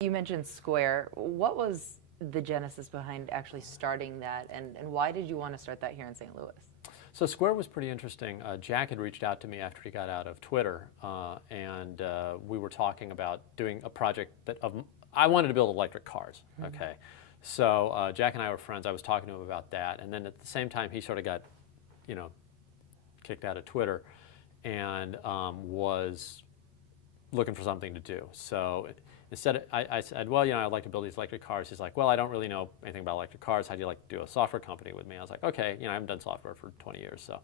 You mentioned Square. What was the genesis behind actually starting that, and why did you want to start that here in St. Louis? So Square was pretty interesting. Jack had reached out to me after he got out of Twitter, and we were talking about doing a project that I wanted to build electric cars. Mm-hmm. Okay, so Jack and I were friends. I was talking to him about that, and then at the same time, he sort of got, kicked out of Twitter, and was looking for something to do. So instead, I said, well, I'd like to build these electric cars. He's like, well, I don't really know anything about electric cars. How do you like to do a software company with me? I was like, okay, I haven't done software for 20 years, so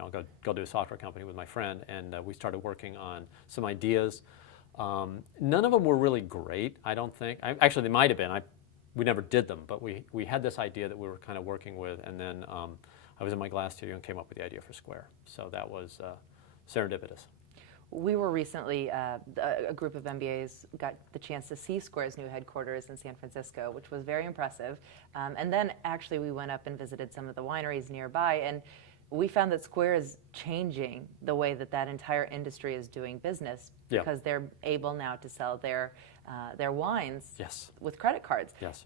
I'll go do a software company with my friend. And we started working on some ideas. None of them were really great, I don't think. Actually, they might have been. We never did them, but we had this idea that we were kind of working with, and then I was in my glass studio and came up with the idea for Square. So that was serendipitous. We were recently, a group of MBAs got the chance to see Square's new headquarters in San Francisco, which was very impressive. And then actually we went up and visited some of the wineries nearby, and we found that Square is changing the way that entire industry is doing business, because they're able now to sell their wines with credit cards. Yes.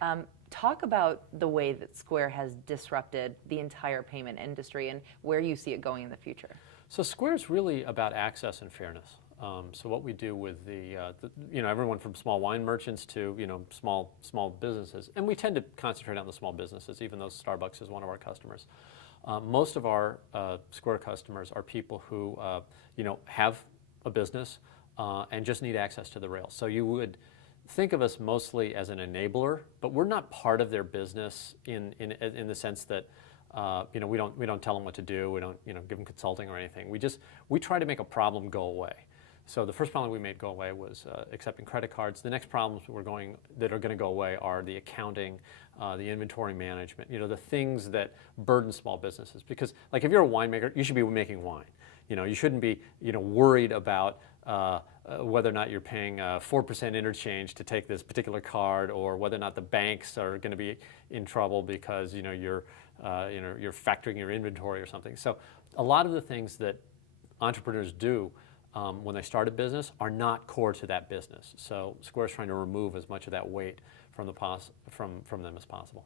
Talk about the way that Square has disrupted the entire payment industry and where you see it going in the future. So Square is really about access and fairness. So what we do with the everyone from small wine merchants to small businesses, and we tend to concentrate on the small businesses, even though Starbucks is one of our customers. Most of our Square customers are people who have a business and just need access to the rails. So you would think of us mostly as an enabler, but we're not part of their business in the sense that we don't tell them what to do. We don't give them consulting or anything. We try to make a problem go away. So the first problem we made go away was accepting credit cards. The next problems that are going to go away are the accounting, the inventory management. The things that burden small businesses. Because like if you're a winemaker, you should be making wine. You shouldn't be worried about whether or not you're paying 4% interchange to take this particular card, or whether or not the banks are going to be in trouble because you're factoring your inventory or something. So a lot of the things that entrepreneurs do when they start a business are not core to that business. So Square's trying to remove as much of that weight from them as possible.